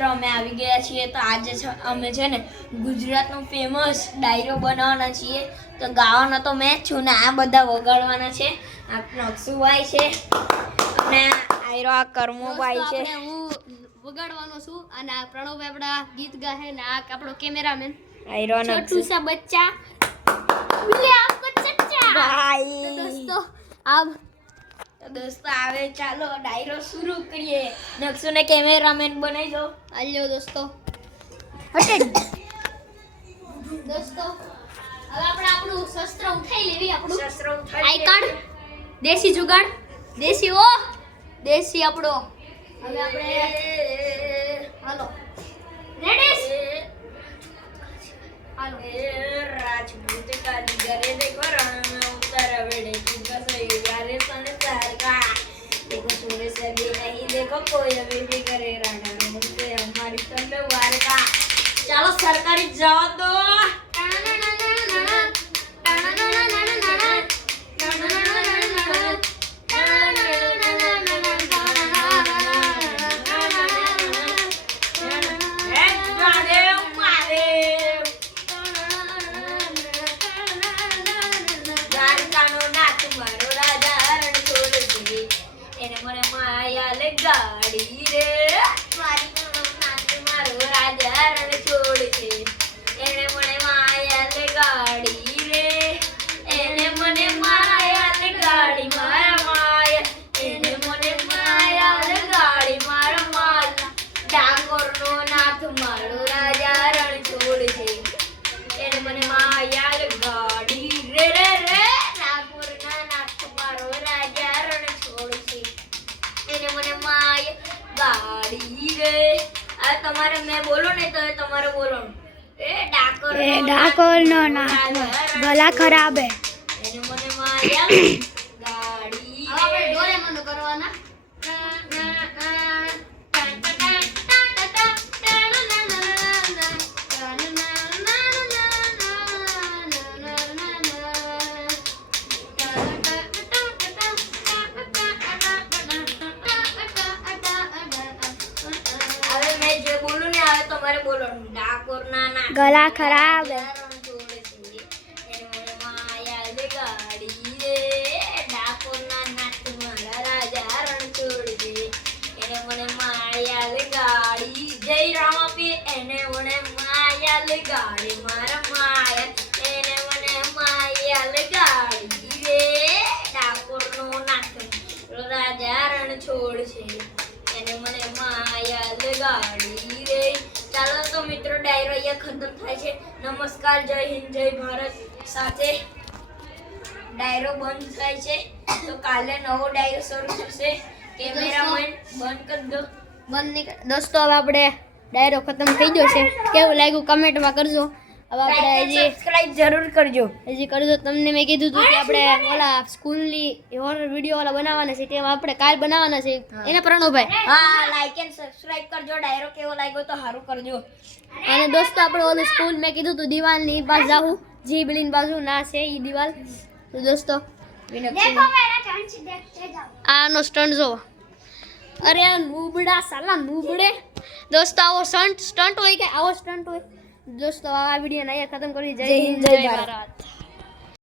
મિત્રો અમે આવી ગયા છીએ તો આજે અમે છે ને ગુજરાતનો ફેમસ ડાયરો બનાવવાના છીએ તો ગાવાનો તો મેં જ છું ને આ બધા વગાડવાના છે આ નકશુભાઈ છે અને આયરો આ કર્મોભાઈ છે હું વગાડવાનો છું અને આ પ્રણવભાઈ આપણા ગીત ગાહે ને આ આપણો કેમેરામેન આયરો છોટુ સા બચ્ચા બોલે આપકો ચચ્ચા ભાઈ તો દોસ્તો આવે ચાલો ડાયરો શરૂ કરીએ નકશુને કેમેરામેન બનાવી દો આલ્યો દોસ્તો હટે દોસ્તો હવે આપણે આપણું શસ્ત્ર ઉઠાઈ લેવી આપણું શસ્ત્ર ઉઠાડી આઈ કાર્ડ દેશી જુગાડ દેશી આપણો હવે આપણે હાલો રેડી હાલો राजपूत कारीगरे देखो रण में उतर वेड़े की कसई यारे संसार का देखो सूर्य से भी नहीं देखो कोई अभी भी करे राणा मुझसे हमारी तलवार का चलो सरकारी जवाब दो ગાડી રે મારી નાચ મારો રાજા રણ છોડ છે એને મને માયા લે ગાડી રે એને મને માયા લે ગાડી મારા માયા એને મને માયા લે ગાડી મારા માયા ડાકોરનો નાથ મારો રાજા રણ છોડ છે એને મને માયા લે ગાડી રે રે રે ડાકોરના નાથ મારો રાજા રણ છોડ છે એને મને માય ગાડી રે આ તમારે મેં બોલો ને તો તમારે બોલવાનું એ ડાકોર નો નાથ ગલા ખરાબ હે એને મને માયા ગાડી હવે આપણે ડોરેમોન કરવાના ગલા ખરાબ હે ડાકોરના નાથ મારા રાજા રણ છોડ છે એને મને માયા લે ગાડી જય રામાપી એને મને માયા લે ગાડી મારા માયા એને મને માયા લે ગાડી રે ડાકોરનો નાથ રાજા રણ છોડ છે એને મને માયા લે ગાડી રે ચાલો તો મિત્રો ડાયરો અહીંયા ખતમ થાય છે નમસ્કાર જય હિન્દ જય ભારત સાથે ડાયરો બંધ થાય છે તો કાલે નવો ડાયરો શરૂ થશે કેમેરામેન બંધ કરી દો બંધ નહીં દોસ્તો હવે આપણે ડાયરો ખતમ થઈ ગયો છે કેવું લાગ્યું કમેન્ટમાં કરજો હવે આપણે હજી સબસ્ક્રાઇબ જરૂર કરજો કરજો તમને મેં કીધું હતું કે આપણે ઓલા સ્કૂલની હોરર વિડીયો ઓલા બનાવવાના છે તેમાં આપણે કાલ બનાવવાના છે એને પ્રણવભાઈ હા લાઈક એન્ડ સબસ્ક્રાઇબ કરજો ડાયરો કેવો લાગ્યો તો સારું કરજો અને દોસ્તો આપણે ઓલી સ્કૂલ મેં કીધું હતું દિવાલની પાસ જાવું જી બિલીન બાજુ ના છે એ દિવાલ તો દોસ્તો આનો સ્ટન્ટ જોવો અરે નૂબડા સાલા નૂબડે દોસ્તો આવો સ્ટન્ટ હોય કે આવો સ્ટન્ટ હોય દોસ્તો આ વિડીયો અહીંયા ખતમ કરી જય હિન્દ જય ભારત